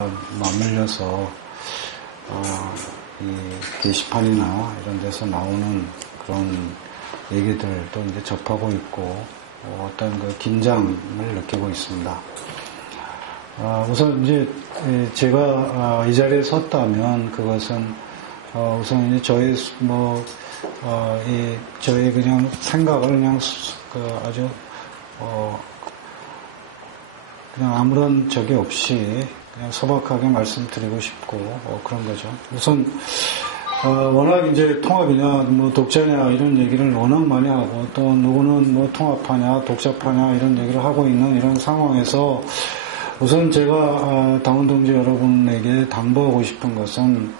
맞물려서 이 게시판이나 이런 데서 나오는 그런 얘기들도 이제 접하고 있고 어떤 그 긴장을 느끼고 있습니다. 우선 이제 제가 이 자리에 섰다면 그것은 우선 이제 저의 저의 그냥 생각을 그냥 아주 그냥 아무런 적이 없이 그냥 소박하게 말씀드리고 싶고 그런 거죠. 우선 워낙 이제 통합이냐 독자냐 이런 얘기를 워낙 많이 하고 또 누구는 통합하냐 독자파냐 이런 얘기를 하고 있는 이런 상황에서 우선 제가 당원 동지 여러분에게 당부하고 싶은 것은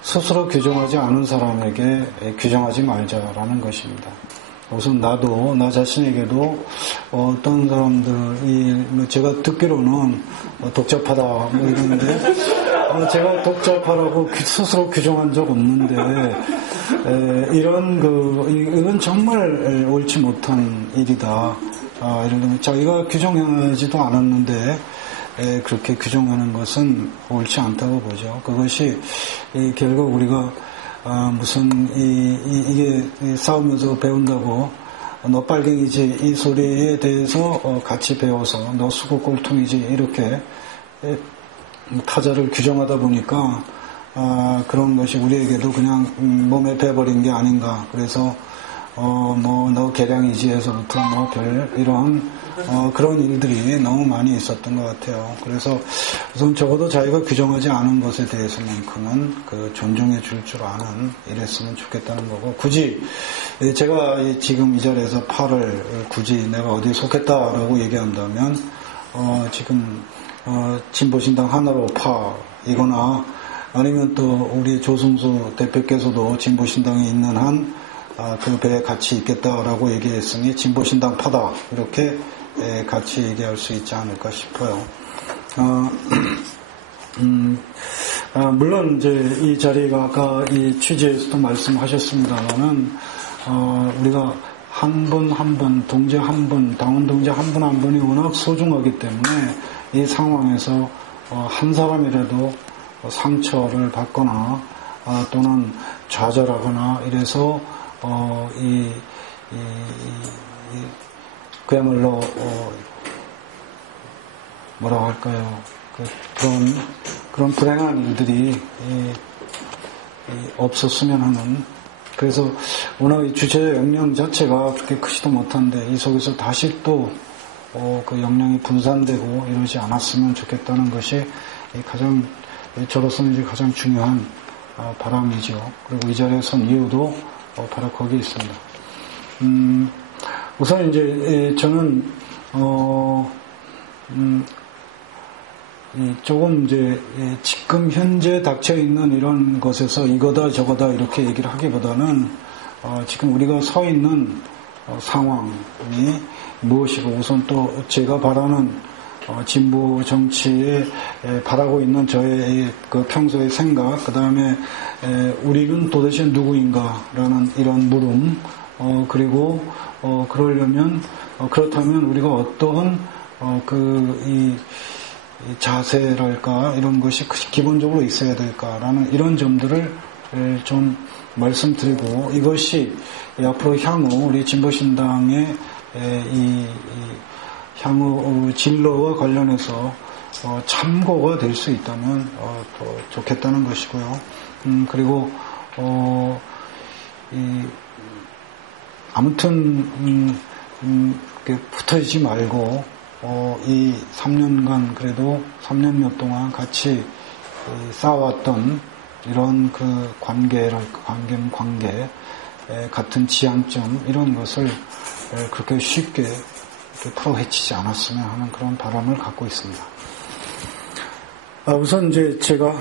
스스로 규정하지 않은 사람에게 규정하지 말자라는 것입니다. 우선 나 자신에게도 어떤 사람들이 제가 듣기로는 독자파다 이러는데 제가 독자파라고 스스로 규정한 적 없는데 이건 정말 옳지 못한 일이다. 이러면 자기가 규정하지도 않았는데 그렇게 규정하는 것은 옳지 않다고 보죠. 그것이 결국 우리가 무슨 이게 싸우면서 배운다고 너 빨갱이지 이 소리에 대해서 같이 배워서 너 수고 꼴통이지 이렇게 타자를 규정하다 보니까 그런 것이 우리에게도 그냥 몸에 배버린 게 아닌가. 그래서 너 개량이지 해서부터 이러한 그런 일들이 너무 많이 있었던 것 같아요. 그래서 우선 적어도 자기가 규정하지 않은 것에 대해서만큼은 존중해 줄 아는 이랬으면 좋겠다는 거고, 굳이 제가 지금 이 자리에서 파를 굳이 내가 어디에 속했다라고 얘기한다면 지금 진보신당 하나로 파이거나 아니면 또 우리 조승수 대표께서도 진보신당에 있는 한 그 배에 같이 있겠다라고 얘기했으니 진보신당 파다 이렇게 같이 얘기할 수 있지 않을까 싶어요. 물론 이제 이 자리가 아까 이 취지에서도 말씀하셨습니다만은 우리가 한 분 한 분, 동지 한 분, 당원 동지 한 분 한 분이 워낙 소중하기 때문에 이 상황에서 한 사람이라도 상처를 받거나 또는 좌절하거나 이래서 그야말로 뭐라고 할까요? 그런 불행한 일들이 없었으면 하는. 그래서 워낙 이 주체적 역량 자체가 그렇게 크지도 못한데 이 속에서 다시 또 그 역량이 분산되고 이러지 않았으면 좋겠다는 것이 저로서는 이제 가장 중요한 바람이죠. 그리고 이 자리에 선 이유도 바로 거기에 있습니다. 우선 이제 저는 조금 이제 지금 현재 닥쳐 있는 이런 것에서 이거다 저거다 이렇게 얘기를 하기보다는 지금 우리가 서 있는 상황이 무엇이고 우선 또 제가 바라는 진보 정치에 바라고 있는 저의 그 평소의 생각, 그 다음에 우리는 도대체 누구인가라는 이런 물음, 그리고 그렇다면 우리가 어떠한 이 자세랄까 이런 것이 기본적으로 있어야 될까라는 이런 점들을 좀 말씀드리고, 이것이 앞으로 향후 우리 진보신당의 이 향후 진로와 관련해서 참고가 될 수 있다면 또 좋겠다는 것이고요. 그리고 아무튼 붙어있지 말고 이 3년간 그래도 3년여 동안 같이 쌓아왔던 이런 그 관계 같은 지향점 이런 것을 그렇게 쉽게 풀어헤치지 않았으면 하는 그런 바람을 갖고 있습니다. 우선 이제 제가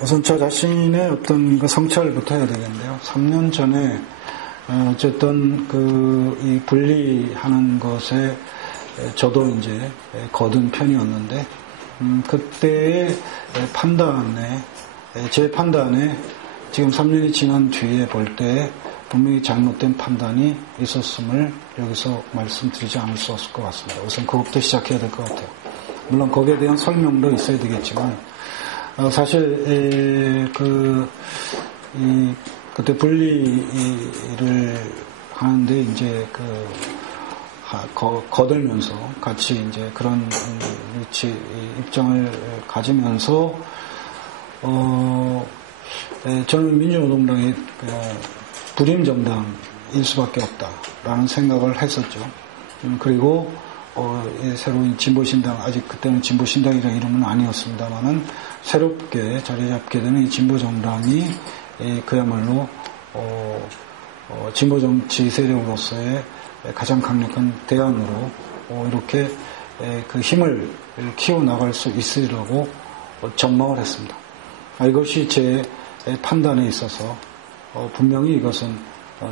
우선 저 자신의 어떤 그 성찰부터 해야 되겠는데요. 3년 전에 어쨌든 이 분리하는 것에 저도 이제 거둔 편이었는데 그때의 제 판단에 지금 3년이 지난 뒤에 볼 때 분명히 잘못된 판단이 있었음을 여기서 말씀드리지 않을 수 없을 것 같습니다. 우선 그것부터 시작해야 될 것 같아요. 물론 거기에 대한 설명도 있어야 되겠지만 사실 그때 분리를 하는데 이제 거들면서 같이 이제 그런 위치 입장을 가지면서 저는 민주노동당의 불임 정당일 수밖에 없다라는 생각을 했었죠. 그리고 새로운 진보신당, 아직 그때는 진보신당이라는 이름은 아니었습니다만은 새롭게 자리 잡게 되는 이 진보정당이 그야말로 진보정치 세력으로서의 가장 강력한 대안으로 이렇게 그 힘을 키워나갈 수 있으리라고 전망을 했습니다. 이것이 제 판단에 있어서 분명히 이것은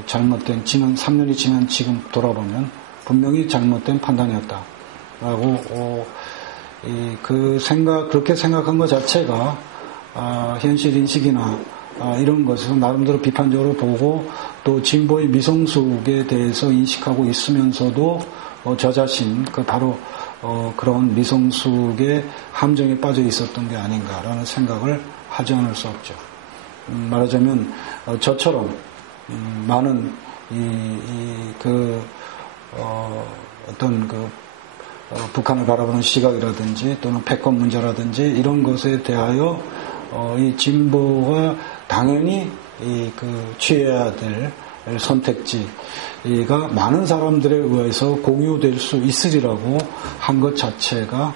잘못된, 지난 3년이 지난 지금 돌아보면 분명히 잘못된 판단이었다라고 그렇게 생각한 것 자체가 현실 인식이나 이런 것에서 나름대로 비판적으로 보고 또 진보의 미성숙에 대해서 인식하고 있으면서도 저 자신 바로 그런 미성숙의 함정에 빠져 있었던 게 아닌가라는 생각을 하지 않을 수 없죠. 말하자면 저처럼 많은 어떤 북한을 바라보는 시각이라든지 또는 패권 문제라든지 이런 것에 대하여 이 진보가 당연히 취해야 될 선택지가 많은 사람들에 의해서 공유될 수 있으리라고 한 것 자체가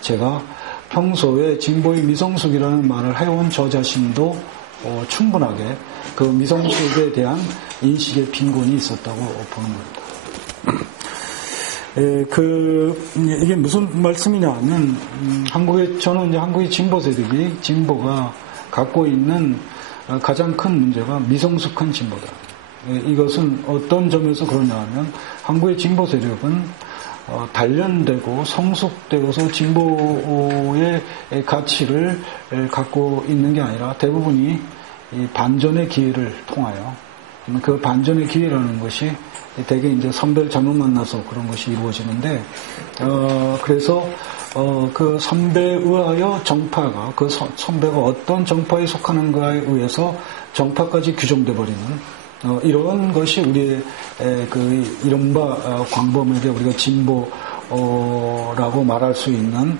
제가 평소에 진보의 미성숙이라는 말을 해온 저 자신도 충분하게 그 미성숙에 대한 인식의 빈곤이 있었다고 보는 겁니다. 이게 무슨 말씀이냐면, 저는 이제 한국의 진보 세력이, 진보가 갖고 있는 가장 큰 문제가 미성숙한 진보다. 이것은 어떤 점에서 그러냐 하면, 한국의 진보 세력은 단련되고 성숙되어서 진보의 가치를 갖고 있는 게 아니라 대부분이 이 반전의 기회를 통하여, 그 반전의 기회라는 것이 대개 이제 선배를 잘못 만나서 그런 것이 이루어지는데, 그래서 그 선배에 의하여 정파가, 그 선배가 어떤 정파에 속하는가에 의해서 정파까지 규정돼 버리는 이런 것이 우리의 이른바 광범위하게 우리가 진보라고 말할 수 있는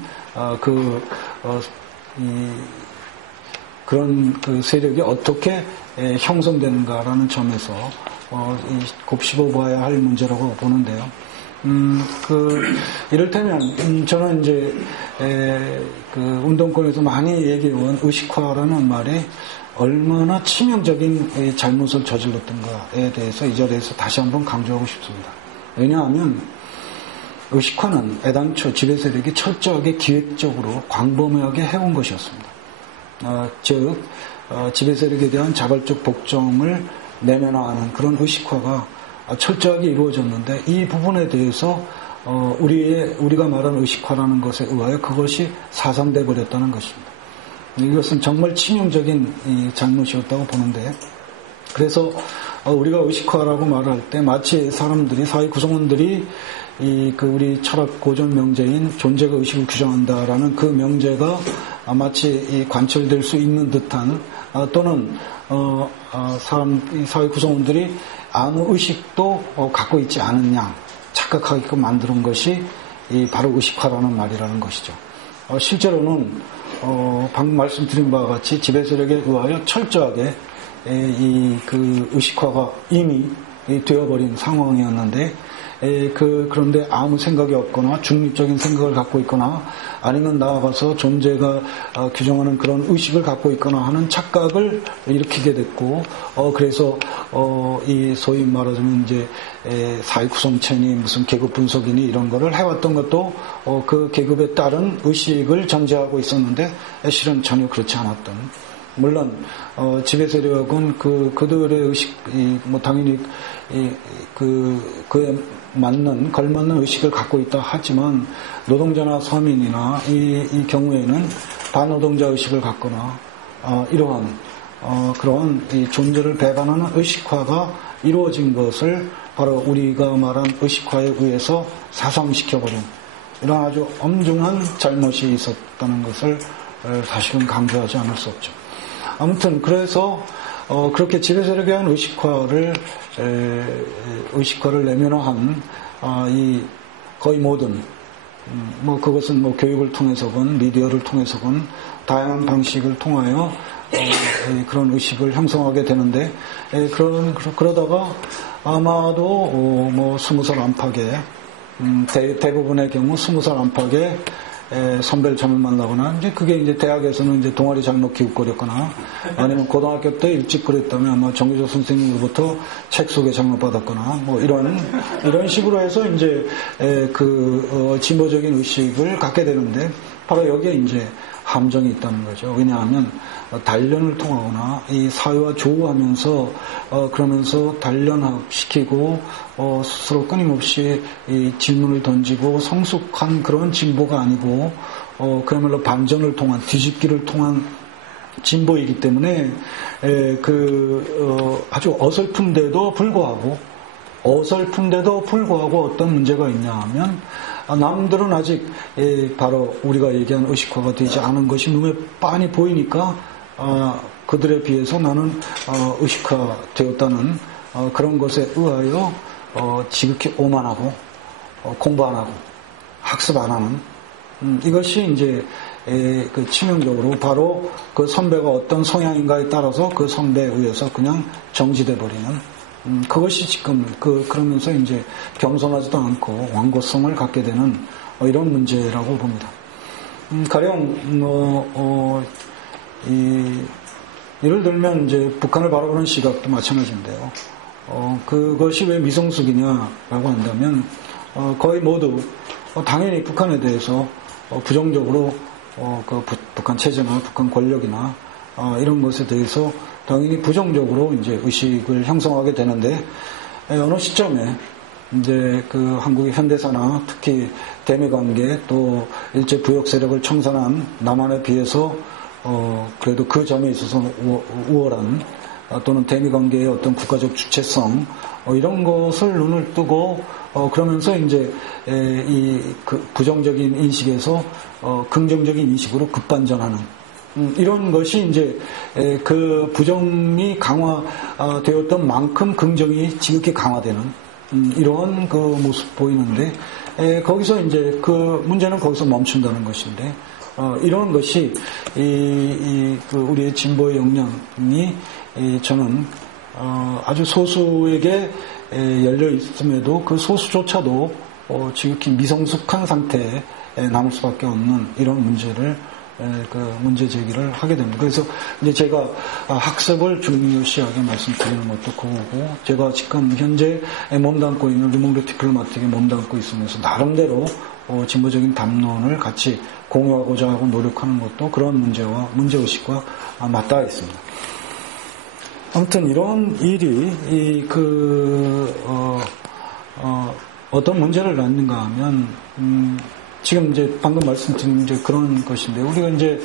그런 세력이 어떻게 형성되는가라는 점에서 곱씹어봐야 할 문제라고 보는데요. 이를테면 저는 이제 운동권에서 많이 얘기해온 의식화라는 말이 얼마나 치명적인 잘못을 저질렀던가에 대해서 이 자리에서 다시 한번 강조하고 싶습니다. 왜냐하면 의식화는 애당초 지배세력이 철저하게 기획적으로 광범위하게 해온 것이었습니다. 즉 지배세력에 대한 자발적 복종을 내면화하는 그런 의식화가 철저하게 이루어졌는데, 이 부분에 대해서 우리가 말하는 의식화라는 것에 의하여 그것이 사상돼 버렸다는 것입니다. 이것은 정말 치명적인 잘못이었다고 보는데, 그래서 우리가 의식화라고 말할 때 마치 사람들이, 사회 구성원들이 우리 철학 고전 명제인 존재가 의식을 규정한다라는 그 명제가 마치 관철될 수 있는 듯한, 또는 사회 구성원들이 아무 의식도 갖고 있지 않은 양 착각하게끔 만드는 것이 바로 의식화라는 말이라는 것이죠. 실제로는 방금 말씀드린 바와 같이 지배세력에 의하여 철저하게 의식화가 이미 되어버린 상황이었는데, 그런데 아무 생각이 없거나 중립적인 생각을 갖고 있거나 아니면 나아가서 존재가 규정하는 그런 의식을 갖고 있거나 하는 착각을 일으키게 됐고, 그래서 이 소위 말하자면 이제 사회 구성체니 무슨 계급 분석이니 이런 거를 해왔던 것도 그 계급에 따른 의식을 전제하고 있었는데, 실은 전혀 그렇지 않았던, 물론 지배 세력은 그들의 의식, 당연히 그에 걸맞는 의식을 갖고 있다 하지만, 노동자나 서민이나 이 경우에는 반노동자 의식을 갖거나 이러한 그런 존재를 배반하는 의식화가 이루어진 것을 바로 우리가 말한 의식화에 의해서 사상시켜버린 이런 아주 엄중한 잘못이 있었다는 것을 사실은 강조하지 않을 수 없죠. 아무튼 그래서 그렇게 지배세력에 의한 의식화를 내면화한 이 거의 모든 그것은 교육을 통해서건 미디어를 통해서건 다양한 방식을 통하여 그런 의식을 형성하게 되는데 그러다가 아마도 20살 안팎에 대부분의 경우 20살 안팎에 선배를 잘못 만나거나 그게 이제 대학에서는 이제 동아리 잘못 기웃거렸거나 아니면 고등학교 때 일찍 그랬다면 아마 정규조 선생님으로부터 책 소개 잘못 받았거나 이런 식으로 해서 이제 진보적인 의식을 갖게 되는데 바로 여기에 이제 함정이 있다는 거죠. 왜냐하면 단련을 통하거나 이 사회와 조우하면서 그러면서 단련시키고 스스로 끊임없이 이 질문을 던지고 성숙한 그런 진보가 아니고 그야말로 반전을 통한 뒤집기를 통한 진보이기 때문에 아주 어설픈데도 불구하고 어떤 문제가 있냐 하면 남들은 아직 바로 우리가 얘기한 의식화가 되지 않은 것이 눈에 빤히 보이니까 그들에 비해서 나는 의식화되었다는 그런 것에 의하여 지극히 오만하고 공부 안 하고 학습 안 하는 이것이 이제 치명적으로 바로 그 선배가 어떤 성향인가에 따라서 그 선배에 의해서 그냥 정지돼 버리는 그것이 지금 그러면서 이제 겸손하지도 않고 완고성을 갖게 되는 이런 문제라고 봅니다. 가령 예를 들면 이제 북한을 바라보는 시각도 마찬가지인데요. 그것이 왜 미성숙이냐라고 한다면 거의 모두 당연히 북한에 대해서 부정적으로 북한 체제나 북한 권력이나 이런 것에 대해서 당연히 부정적으로 이제 의식을 형성하게 되는데 어느 시점에 이제 한국의 현대사나 특히 대미 관계 또 일제 부역 세력을 청산한 남한에 비해서 그래도 그 점에 있어서 우월한 또는 대미 관계의 어떤 국가적 주체성 이런 것을 눈을 뜨고 그러면서 이제 부정적인 인식에서 긍정적인 인식으로 급반전하는 이런 것이 이제 그 부정이 강화되었던 만큼 긍정이 지극히 강화되는 이런 모습 보이는데 거기서 이제 문제는 거기서 멈춘다는 것인데 이런 것이 우리의 진보의 역량이 저는 아주 소수에게 열려 있음에도 그 소수조차도 지극히 미성숙한 상태에 남을 수밖에 없는 이런 문제를 문제 제기를 하게 됩니다. 그래서 이제 제가 학습을 중요시하게 말씀드리는 것도 그거고, 제가 지금 현재 몸담고 있는 르몽드 디플로마틱에 몸담고 있으면서 나름대로 진보적인 담론을 같이 공유하고자 하고 노력하는 것도 그런 문제의식과 맞닿아 있습니다. 아무튼 이런 일이 어떤 문제를 낳는가 하면 지금 이제 방금 말씀드린 이제 그런 것인데, 우리가 이제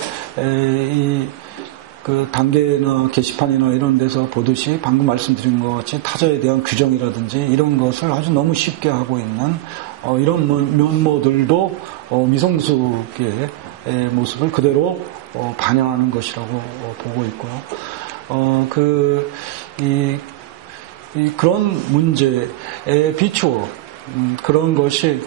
단계나 게시판이나 이런 데서 보듯이 방금 말씀드린 것 같이 타자에 대한 규정이라든지 이런 것을 아주 너무 쉽게 하고 있는 이런 면모들도 미성숙의 모습을 그대로 반영하는 것이라고 보고 있고요. 그런 문제에 비추어 그런 것이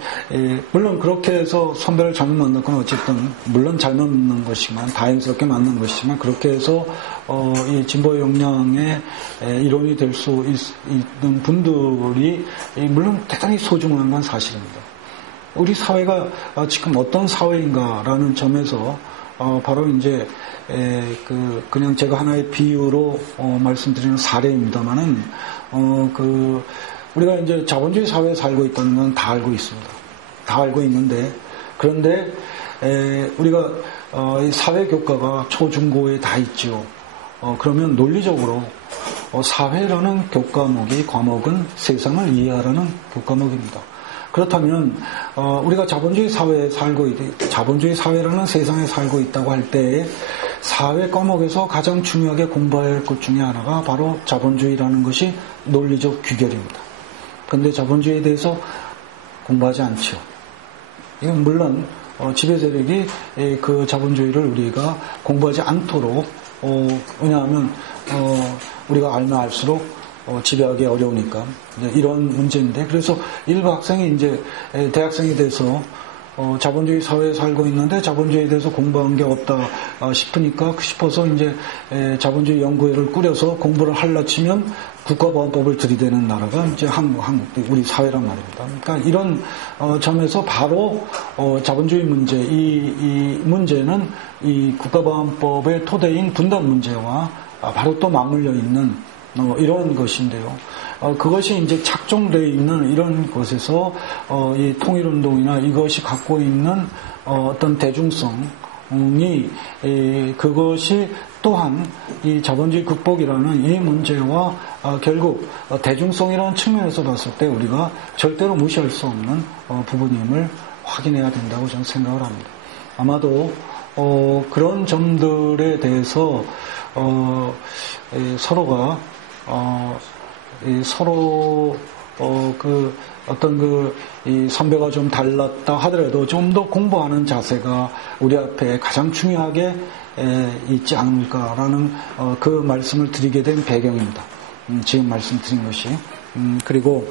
물론 그렇게 해서 선배를 잘못 만났거나 어쨌든 물론 잘못 만난 것이지만 다행스럽게 만난 것이지만 그렇게 해서 이 진보의 역량의 일원이 될 수 있는 분들이 물론 대단히 소중한 건 사실입니다. 우리 사회가 지금 어떤 사회인가라는 점에서 바로 이제 그냥 제가 하나의 비유로 말씀드리는 사례입니다만은 우리가 이제 자본주의 사회에 살고 있다는 건 다 알고 있습니다. 다 알고 있는데, 그런데 우리가 이 사회 교과가 초중고에 다 있죠. 그러면 논리적으로 사회라는 과목은 세상을 이해하라는 교과목입니다. 그렇다면 우리가 자본주의 사회라는 세상에 살고 있다고 할 때 사회 과목에서 가장 중요하게 공부해야 할 것 중에 하나가 바로 자본주의라는 것이 논리적 규결입니다. 그런데 자본주의에 대해서 공부하지 않죠. 이건 물론 지배 세력이 그 자본주의를 우리가 공부하지 않도록 왜냐하면 우리가 알면 알수록 지배하기 어려우니까 이런 문제인데 그래서 일부 학생이 이제 대학생이 돼서 자본주의 사회에 살고 있는데 자본주의에 대해서 공부한 게 없다 싶어서 이제 자본주의 연구회를 꾸려서 공부를 하려 치면 국가보안법을 들이대는 나라가 이제 한국 우리 사회란 말입니다. 그러니까 이런 점에서 바로 자본주의 문제 이 문제는 이 국가보안법의 토대인 분단 문제와 바로 또 맞물려 있는 이런 것인데요. 그것이 이제 착종되어 있는 이런 것에서 이 통일운동이나 이것이 갖고 있는 어떤 대중성이 그것이 또한 이 자본주의 극복이라는 이 문제와 결국 대중성이라는 측면에서 봤을 때 우리가 절대로 무시할 수 없는 부분임을 확인해야 된다고 저는 생각을 합니다. 아마도 그런 점들에 대해서 서로가 서로 이 선배가 좀 달랐다 하더라도 좀 더 공부하는 자세가 우리 앞에 가장 중요하게 있지 않을까라는 그 말씀을 드리게 된 배경입니다. 지금 말씀드린 것이. 그리고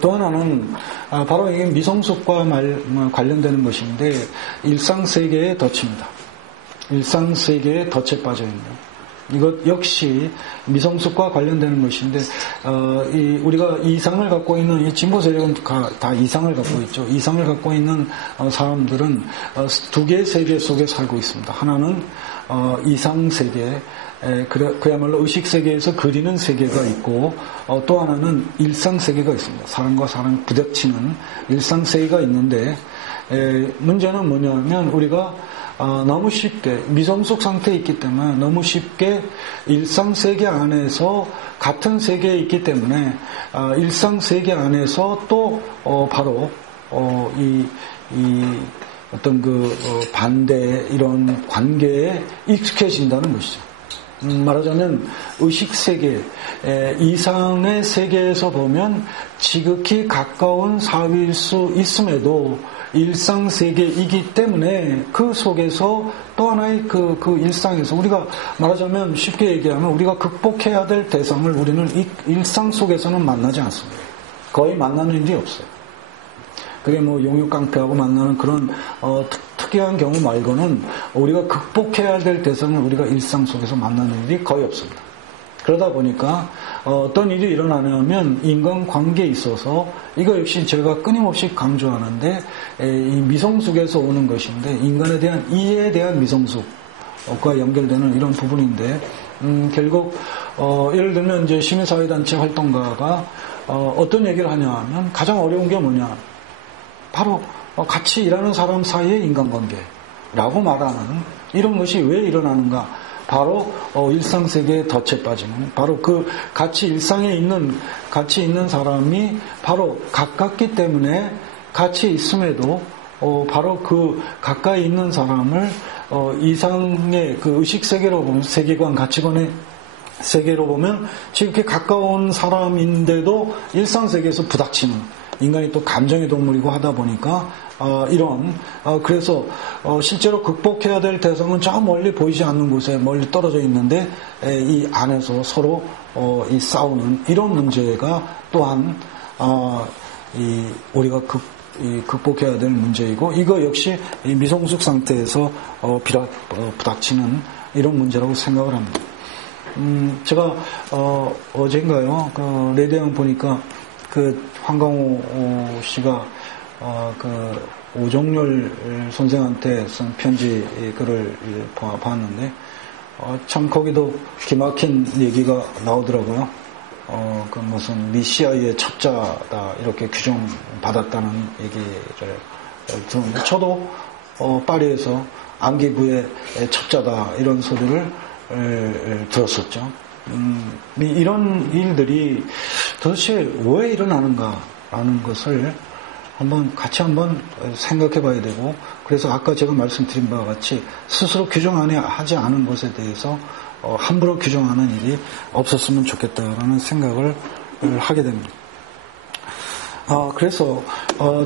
또 하나는 바로 이게 미성숙과 관련되는 것인데 일상세계의 덫입니다. 일상세계의 덫에 빠져있는 이것 역시 미성숙과 관련되는 것인데 우리가 이상을 갖고 있는 이 진보 세력은 다 이상을 갖고 있죠. 이상을 갖고 있는 사람들은 두 개의 세계 속에 살고 있습니다. 하나는 이상 세계, 그야말로 의식 세계에서 그리는 세계가 있고 또 하나는 일상 세계가 있습니다. 사람과 사람 부딪히는 일상 세계가 있는데 문제는 뭐냐면 우리가 너무 쉽게 미성숙 상태에 있기 때문에 너무 쉽게 일상 세계 안에서 같은 세계에 있기 때문에 일상 세계 안에서 또 바로 이 어떤 반대 이런 관계에 익숙해진다는 것이죠. 말하자면 의식세계, 이상의 세계에서 보면 지극히 가까운 사위일 수 있음에도 일상세계이기 때문에 그 속에서 또 하나의 그 일상에서 우리가 말하자면 쉽게 얘기하면 우리가 극복해야 될 대상을 우리는 일상 속에서는 만나지 않습니다. 거의 만나는 일이 없어요. 그게 용육깡패하고 만나는 그런 특이한 경우 말고는 우리가 극복해야 될 대상을 우리가 일상 속에서 만나는 일이 거의 없습니다. 그러다 보니까 어떤 일이 일어나냐면 인간관계에 있어서 이거 역시 제가 끊임없이 강조하는데 이 미성숙에서 오는 것인데 인간에 대한 이해에 대한 미성숙과 연결되는 이런 부분인데 결국 예를 들면 이제 시민사회단체 활동가가 어떤 얘기를 하냐 하면 가장 어려운 게 뭐냐 바로 같이 일하는 사람 사이의 인간관계라고 말하는 이런 것이 왜 일어나는가? 바로 일상세계의 덫에 빠지는 바로 그 같이 있는 사람이 바로 가깝기 때문에 같이 있음에도 바로 그 가까이 있는 사람을 이상의 그 의식세계로 보면 세계관 가치관의 세계로 보면 지극히 가까운 사람인데도 일상세계에서 부닥치는 인간이 또 감정의 동물이고 하다 보니까 그래서 실제로 극복해야 될 대상은 저 멀리 보이지 않는 곳에 멀리 떨어져 있는데 이 안에서 서로 이 싸우는 이런 문제가 또한 우리가 극복해야 될 문제이고 이거 역시 이 미성숙 상태에서 부닥치는 이런 문제라고 생각을 합니다. 제가 어젠가요 레드양 보니까 황강호 씨가 오종렬 선생한테 쓴 편지 글을 봤는데 참 거기도 기막힌 얘기가 나오더라고요. 무슨 미 CIA의 첩자다 이렇게 규정받았다는 얘기를 들었는데 저도 파리에서 안기부의 첩자다 이런 소리를 들었었죠. 이런 일들이 도대체 왜 일어나는가라는 것을 같이 한번 생각해 봐야 되고, 그래서 아까 제가 말씀드린 바와 같이 스스로 규정하지 않은 것에 대해서 함부로 규정하는 일이 없었으면 좋겠다라는 생각을 하게 됩니다. 그래서,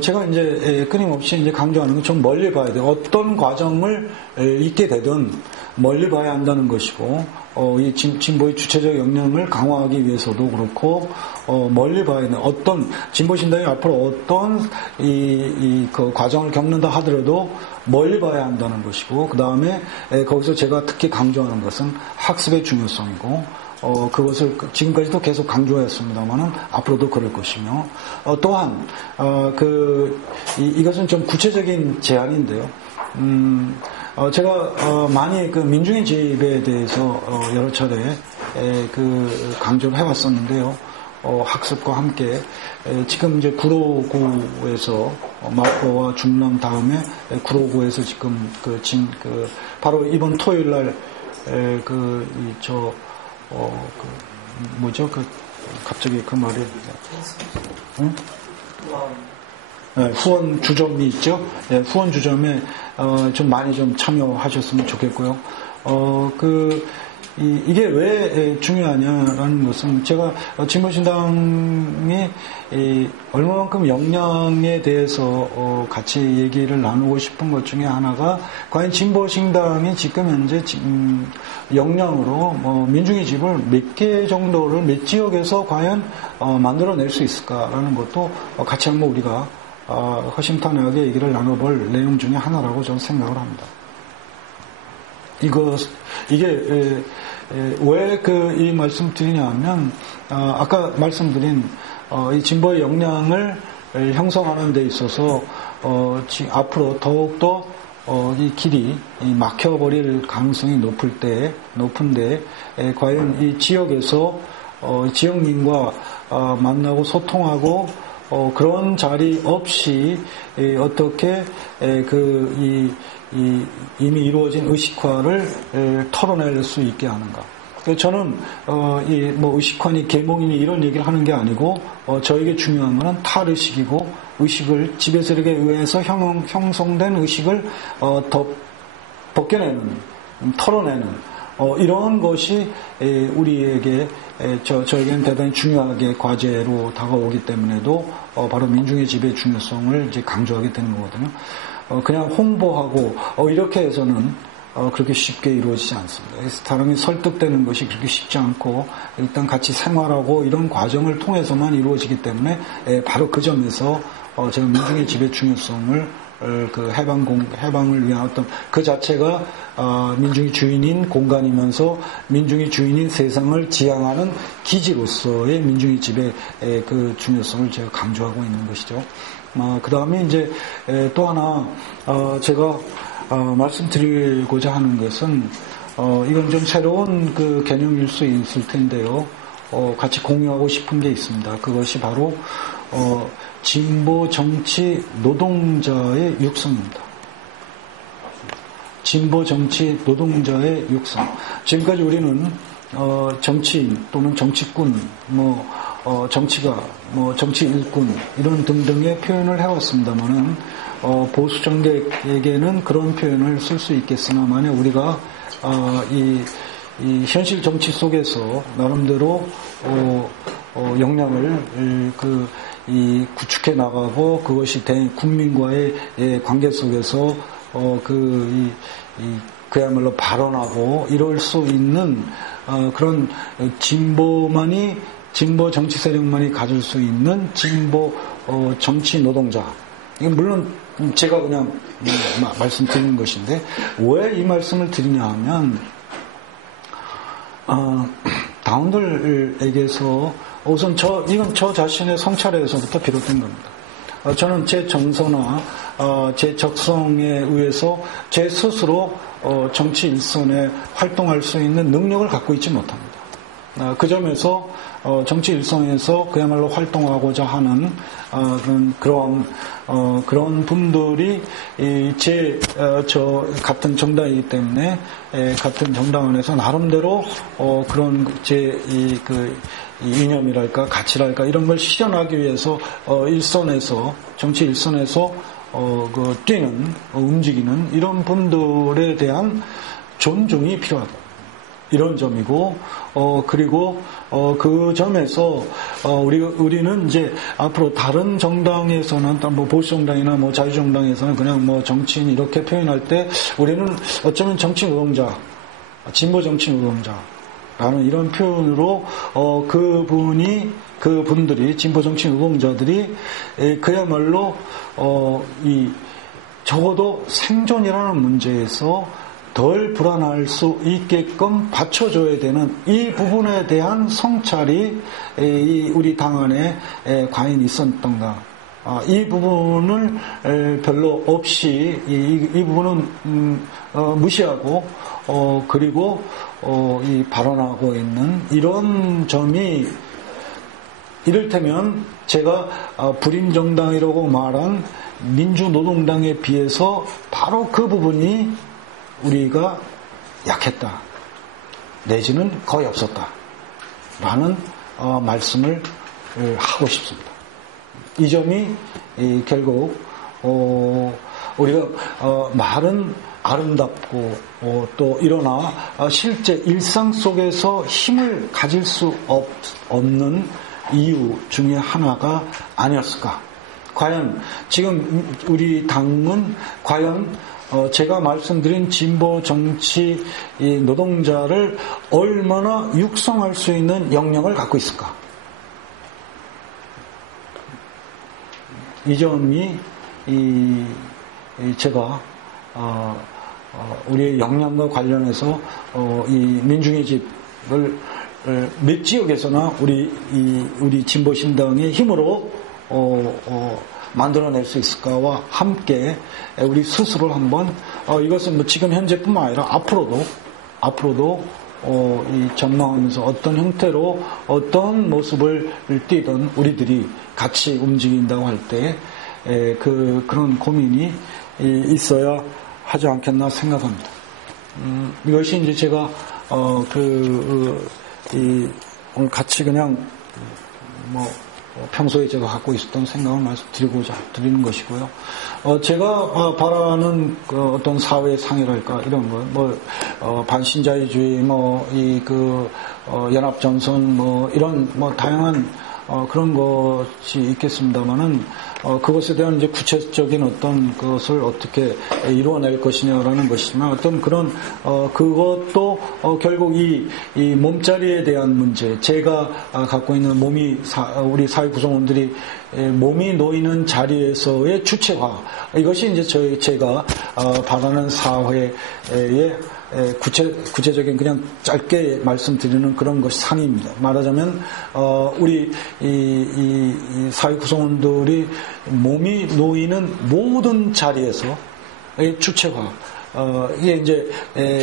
제가 이제 끊임없이 이제 강조하는 건 좀 멀리 봐야 돼요. 어떤 과정을 있게 되든 멀리 봐야 한다는 것이고, 이 진보의 주체적 역량을 강화하기 위해서도 그렇고, 멀리 봐야 되는 어떤, 진보신당이 앞으로 어떤 그 과정을 겪는다 하더라도 멀리 봐야 한다는 것이고, 그 다음에 거기서 제가 특히 강조하는 것은 학습의 중요성이고, 그것을 지금까지도 계속 강조했습니다만은 앞으로도 그럴 것이며, 또한, 이것은 좀 구체적인 제안인데요. 제가, 많이 그 민중의 집에 대해서, 여러 차례, 강조를 해왔었는데요. 학습과 함께, 지금 이제 구로구에서, 마포와 중랑 다음에 구로구에서 지금 바로 이번 토요일 날, 갑자기 그 말이, 응? 네, 후원 주점이 있죠? 네, 후원 주점에, 좀 많이 좀 참여하셨으면 좋겠고요. 이게 왜 중요하냐라는 것은 제가 진보신당이 얼마만큼 역량에 대해서 같이 얘기를 나누고 싶은 것 중에 하나가 과연 진보신당이 지금 현재 역량으로 민중의 집을 몇 개 정도를 몇 지역에서 과연 만들어낼 수 있을까라는 것도 같이 한번 우리가 허심탄회하게 얘기를 나눠볼 내용 중에 하나라고 저는 생각을 합니다. 이게 왜 이 말씀 드리냐 하면, 아까 말씀드린, 이 진보의 역량을 형성하는 데 있어서, 앞으로 더욱더, 이 길이 막혀버릴 가능성이 높은데, 과연 이 지역에서, 지역민과 만나고 소통하고, 그런 자리 없이, 어떻게, 이미 이루어진 의식화를 털어낼 수 있게 하는가. 저는, 의식화니 계몽이니 이런 얘기를 하는 게 아니고, 저에게 중요한 것은 탈의식이고, 의식을, 지배세력에 의해서 형성된 의식을, 벗겨내는, 털어내는, 이런 것이, 우리에게, 저에게는 대단히 중요하게 과제로 다가오기 때문에도, 바로 민중의 지배 중요성을 이제 강조하게 되는 거거든요. 그냥 홍보하고 이렇게 해서는 그렇게 쉽게 이루어지지 않습니다. 사람이 설득되는 것이 그렇게 쉽지 않고 일단 같이 생활하고 이런 과정을 통해서만 이루어지기 때문에 바로 그 점에서 제가 민중의 지배 중요성을 해방을 위한 어떤 그 자체가 민중이 주인인 공간이면서 민중이 주인인 세상을 지향하는 기지로서의 민중의 집의 그 중요성을 제가 강조하고 있는 것이죠. 그 다음에 이제 또 하나 제가 말씀드리고자 하는 것은 이건 좀 새로운 그 개념일 수 있을 텐데요. 같이 공유하고 싶은 게 있습니다. 그것이 바로 진보 정치 노동자의 육성입니다. 진보 정치 노동자의 육성. 지금까지 우리는 정치인 또는 정치꾼, 정치가, 정치 일꾼 이런 등등의 표현을 해왔습니다만은 보수 정객에게는 그런 표현을 쓸 수 있겠으나 만약 우리가 이 현실 정치 속에서 나름대로 역량을 구축해 나가고 그것이 국민과의 관계 속에서 그야말로 발언하고 이럴 수 있는 그런 진보 정치 세력만이 가질 수 있는 진보 정치 노동자. 이건 물론 제가 그냥 말씀드리는 것인데 왜 이 말씀을 드리냐 하면 당원들에게서 우선 이건 저 자신의 성찰에서부터 비롯된 겁니다. 저는 제 정서나 제 적성에 의해서 제 스스로 정치 일선에 활동할 수 있는 능력을 갖고 있지 못합니다. 그 점에서 정치 일선에서 그야말로 활동하고자 하는 그런 분들이 저 같은 정당이기 때문에 같은 정당 안에서 나름대로 그런 이념이랄까 가치랄까 이런 걸 실현하기 위해서 정치 일선에서 뛰는 움직이는 이런 분들에 대한 존중이 필요하다. 이런 점이고, 그리고, 그 점에서, 우리는 이제 앞으로 다른 정당에서는, 뭐 보수정당이나 뭐 자유정당에서는 그냥 뭐 정치인 이렇게 표현할 때, 우리는 어쩌면 정치 노동자, 진보 정치 노동자라는 이런 표현으로, 그분들이, 진보 정치 노동자들이, 그야말로, 적어도 생존이라는 문제에서 덜 불안할 수 있게끔 받쳐줘야 되는 이 부분에 대한 성찰이 우리 당 안에 과연 있었던가. 이 부분을 별로 없이 이 부분은 무시하고 그리고 이 발언하고 있는 이런 점이 이를테면 제가 불임정당이라고 말한 민주노동당에 비해서 바로 그 부분이 우리가 약했다. 내지는 거의 없었다. 라는 말씀을 하고 싶습니다. 이 점이 결국 우리가 말은 아름답고 또 일어나 실제 일상 속에서 힘을 가질 수 없는 이유 중에 하나가 아니었을까. 과연 지금 우리 당은 과연 제가 말씀드린 진보 정치 노동자를 얼마나 육성할 수 있는 역량을 갖고 있을까? 이 점이 제가 우리의 역량과 관련해서 이 민중의 집을 몇 지역에서나 우리 진보신당의 힘으로 만들어낼 수 있을까와 함께 우리 스스로 한번 이것은 뭐 지금 현재뿐만 아니라 앞으로도 이 전망하면서 어떤 형태로 어떤 모습을 띠든 우리들이 같이 움직인다고 할 때 그런 고민이 있어야 하지 않겠나 생각합니다. 이것이 이제 제가 오늘 같이 그냥 평소에 제가 갖고 있었던 생각을 말씀드리고자 드리는 것이고요. 제가 바라는 어떤 사회 상해랄까 이런 거, 반신자유주의, 연합전선, 이런 다양한 그런 것이 있겠습니다만은 그것에 대한 이제 구체적인 어떤 것을 어떻게 이루어낼 것이냐라는 것이지만 어떤 그런 그것도 결국 이 몸자리에 대한 문제, 제가 갖고 있는 우리 사회 구성원들이 몸이 놓이는 자리에서의 주체화, 이것이 이제 제가 바라는 사회의 구체적인 그냥 짧게 말씀드리는 그런 것이 상입니다. 말하자면 우리 이 사회 구성원들이 몸이 놓이는 모든 자리에서의 주체화, 이게 이제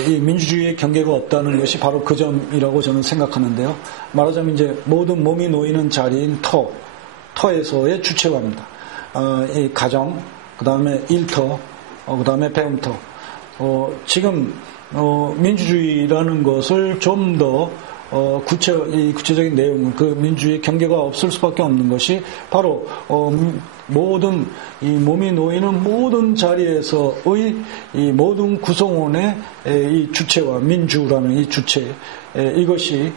이 민주주의의 경계가 없다는 것이 바로 그 점이라고 저는 생각하는데요. 말하자면 이제 모든 몸이 놓이는 자리인 터에서의 주체화입니다. 이 가정, 그 다음에 일터, 그 다음에 배움터. 지금 민주주의라는 것을 좀 더 구체적인 내용은 그 민주주의 경계가 없을 수밖에 없는 것이 바로 모든 이 몸이 놓이는 모든 자리에서의 이 모든 구성원의 이 주체와 민주라는 이 주체, 이것이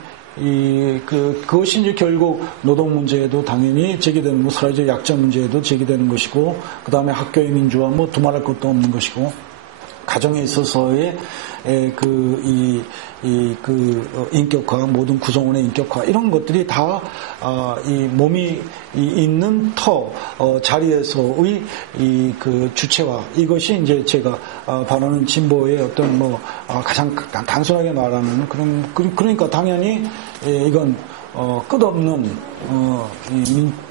그것이 이제 결국 노동 문제에도 당연히 제기되는 사회적 약자 문제에도 제기되는 것이고, 그 다음에 학교의 민주화 두말할 것도 없는 것이고, 가정에 있어서의 인격화, 모든 구성원의 인격화, 이런 것들이 다, 이 몸이 있는 자리에서의 주체화, 이것이 이제 제가, 바라는 진보의 어떤 가장 단순하게 말하는 그러니까 당연히, 이건, 끝없는,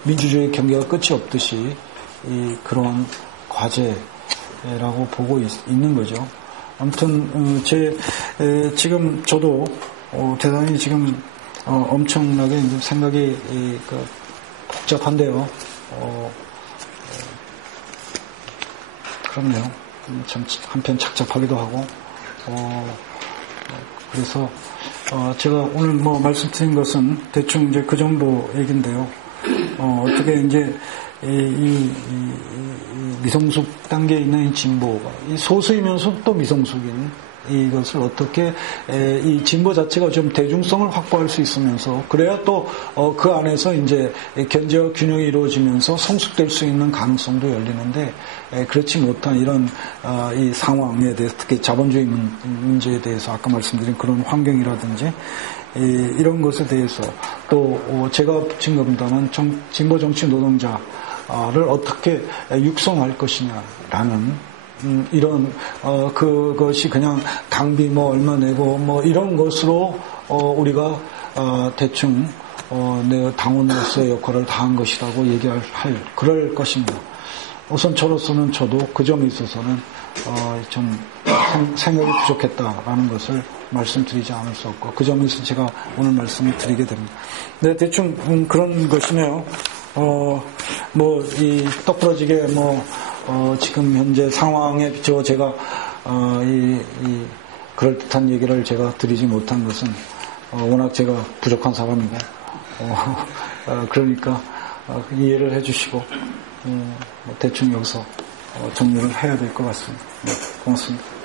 민주주의 경계가 끝이 없듯이, 그런 과제, 라고 보고 있는 거죠. 아무튼 지금 저도 대단히 지금 엄청나게 이제 생각이 복잡한데요. 그렇네요. 참 한편 착잡하기도 하고. 그래서 제가 오늘 말씀드린 것은 대충 이제 그 정도 얘기인데요. 어떻게 이제 이 미성숙 단계에 있는 진보가 이 소수이면서 또 미성숙인 이것을 어떻게 이 진보 자체가 좀 대중성을 확보할 수 있으면서 그래야 또 그 안에서 이제 견제와 균형이 이루어지면서 성숙될 수 있는 가능성도 열리는데 그렇지 못한 이런 이 상황에 대해서 특히 자본주의 문제에 대해서 아까 말씀드린 그런 환경이라든지 이런 것에 대해서 또 제가 붙인 겁니다만 진보 정치 노동자를 어떻게 육성할 것이냐라는 이런 그것이 그냥 강비 뭐 얼마 내고 뭐 이런 것으로 우리가 대충 내가 당원으로서의 역할을 다한 것이라고 얘기할 그럴 것입니다. 우선 저로서는 저도 그 점에 있어서는 좀 생각이 부족했다라는 것을 말씀드리지 않을 수 없고 그 점에서 제가 오늘 말씀을 드리게 됩니다. 네, 대충 그런 것이네요. 뭐 이 떡부러지게 지금 현재 상황에 비춰 제가 이 그럴듯한 얘기를 제가 드리지 못한 것은 워낙 제가 부족한 사람이고 그러니까 이해를 해주시고 대충 여기서 정리를 해야 될 것 같습니다. 네, 고맙습니다.